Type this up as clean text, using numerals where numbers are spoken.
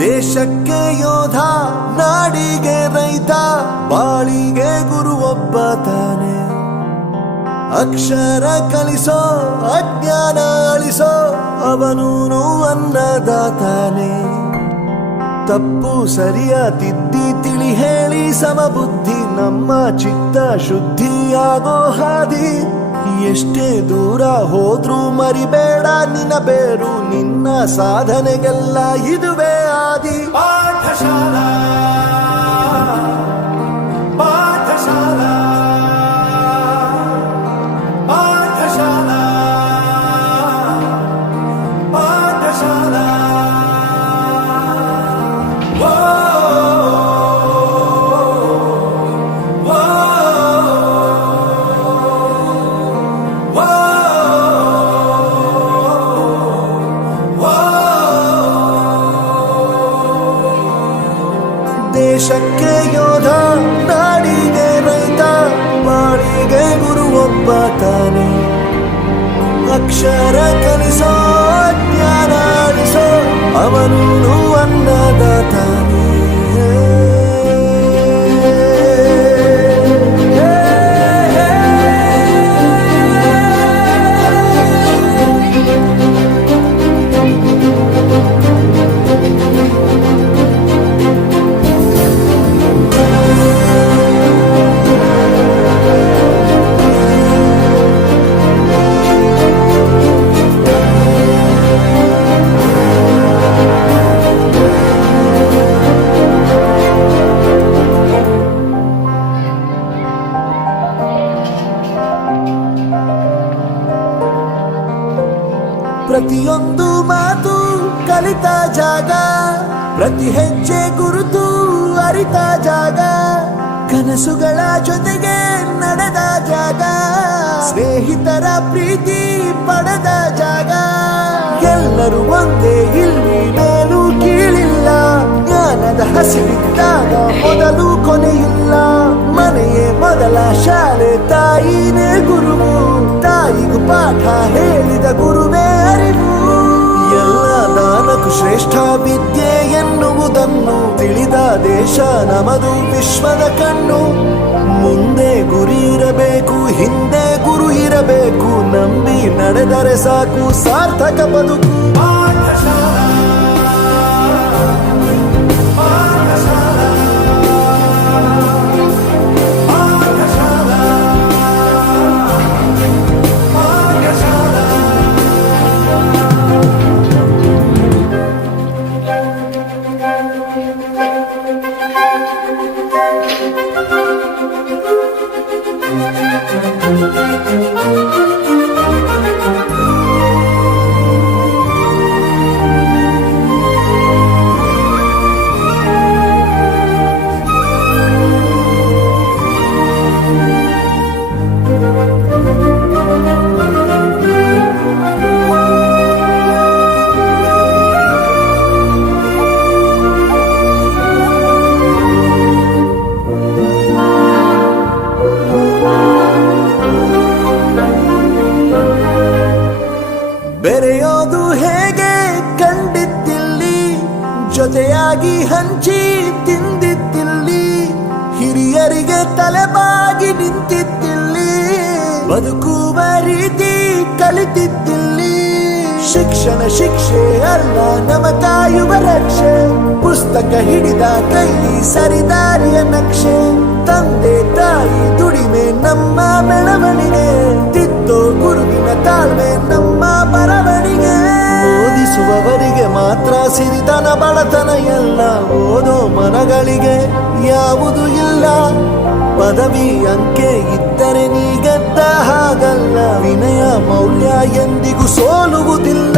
ದೇಶಕ್ಕೆ ಯೋಧ, ನಾಡಿಗೆ ರೈತ, ಬಾಳಿಗೆ ಗುರು ಒಬ್ಬ ತಾನೆ. ಅಕ್ಷರ ಕಲಿಸೋ, ಅಜ್ಞಾನ ಅಳಿಸೋ, ಅವನೂನು ಅನ್ನದಾತಾನೆ. ತಪ್ಪು ಸರಿಯ ತಿದ್ದಿ ತಿಳಿ ಹೇಳಿ ಸಮಬುದ್ಧಿ, ನಮ್ಮ ಚಿತ್ತ ಶುದ್ಧಿಯಾಗೋ ಹಾದಿ. ಎಷ್ಟೇ ದೂರ ಹೋದ್ರೂ ಮರಿಬೇಡ ನಿನ್ನ ಬೇರು, ನಿನ್ನ ಸಾಧನೆಗೆಲ್ಲ ಇದುವೇ ಆದಿ. ಪಾಠಶಾಲಾ ಪಾಠಶಾಲಾ ಪಾಠಶಾಲಾ ಪಾಠಶಾಲಾ. ದೇಶಕ್ಕೆ ಯೋಧ, ನಾಡಿಗೆ ರೈತ, ಬಾಳಿಗೆ ಗುರು ಒಬ್ಬ ತಾನೆ. ಅಕ್ಷರ ಕಲಿಸೋ, ಜ್ಞಾನ ಅಳಿಸೋ, ಅವನೂನು ಅನ್ನದಾತಾನೆ. ಪ್ರತಿಯೊಂದು ಮಾತು ಕಲಿತ ಜಾಗ, ಪ್ರತಿ ಹೆಜ್ಜೆ ಗುರುತು ಅರಿತ ಜಾಗ, ಕನಸುಗಳ ಜೊತೆಗೆ ನಡೆದ ಜಾಗ, ಸ್ನೇಹಿತರ ಪ್ರೀತಿ ಪಡೆದ ಜಾಗ. ಎಲ್ಲರೂ ಒಂದೇ, ಇಲ್ಲಿ ಮೇಲೂ ಕೀಳಿಲ್ಲ, ಜ್ಞಾನದ ಹಸಿವಿದ್ದಾಗ ಮೊದಲು ಕೊನೆಯಿಲ್ಲ. ಮನೆಯೇ ಮೊದಲ ಶಾಲೆ, ತಾಯಿನೇ ಗುರುವು, ತಾಯಿಗೂ ಪಾಠ ಹೇಳಿದ ಗುರುವೇ ಅರಿವು. ಎಲ್ಲ ದಾನಕ್ಕೂ ಶ್ರೇಷ್ಠ ವಿದ್ಯೆ ಎನ್ನುವುದನ್ನು ತಿಳಿದ ದೇಶ ನಮದು, ವಿಶ್ವದ ಕಣ್ಣು. ಮುಂದೆ ಗುರಿ ಇರಬೇಕು, ಹಿಂದೆ ಗುರು ಇರಬೇಕು, ನಂಬಿ ನಡೆದರೆ ಸಾಕು ಸಾರ್ಥಕ ಬದುಕು. ಬೆರೆಯೋದು ಹೇಗೆ ಕಂಡಿದ್ದಿಲ್ಲಿ, ಜೊತೆಯಾಗಿ ಹಂಚಿ ತಿಂದಿದ್ದಿಲ್ಲಿ, ಹಿರಿಯರಿಗೆ ತಲೆಬಾಗಿ ನಿಂತಿದ್ದಿಲ್ಲಿ, ಬದುಕುವ ರೀತಿ ಕಲಿತಿದ್ದಿಲ್ಲಿ. ಶಿಕ್ಷಣ ಶಿಕ್ಷೆ ಅಲ್ಲ, ನಮ ಕಾಯುವ ರಕ್ಷೆ, ಪುಸ್ತಕ ಹಿಡಿದ ಕೈ ಸರಿದಾರಿಯ ನಕ್ಷೆ. ತಂದೆ ತಾಯಿ ದುಡಿಮೆ ನಮ್ಮ ಬೆಳವಣಿಗೆ, ತಿದ್ದೋ ಗುರುವಿನ ತಾಳ್ಮೆ ನಮ್ಮ ಬರವಣಿಗೆ. ಓದಿಸುವವರಿಗೆ ಮಾತ್ರ ಸಿರಿತನ ಬಡತನ ಎಲ್ಲ, ಓದೋ ಮನಗಳಿಗೆ ಯಾವುದು ಇಲ್ಲ. ಪದವಿ ಅಂಕೆ ಇದ್ದರೆ ನೀ ಗೆದ್ದ ಹಾಗಲ್ಲ, ವಿನಯ ಮೌಲ್ಯ ಎಂದಿಗೂ ಸೋಲುವುದಿಲ್ಲ.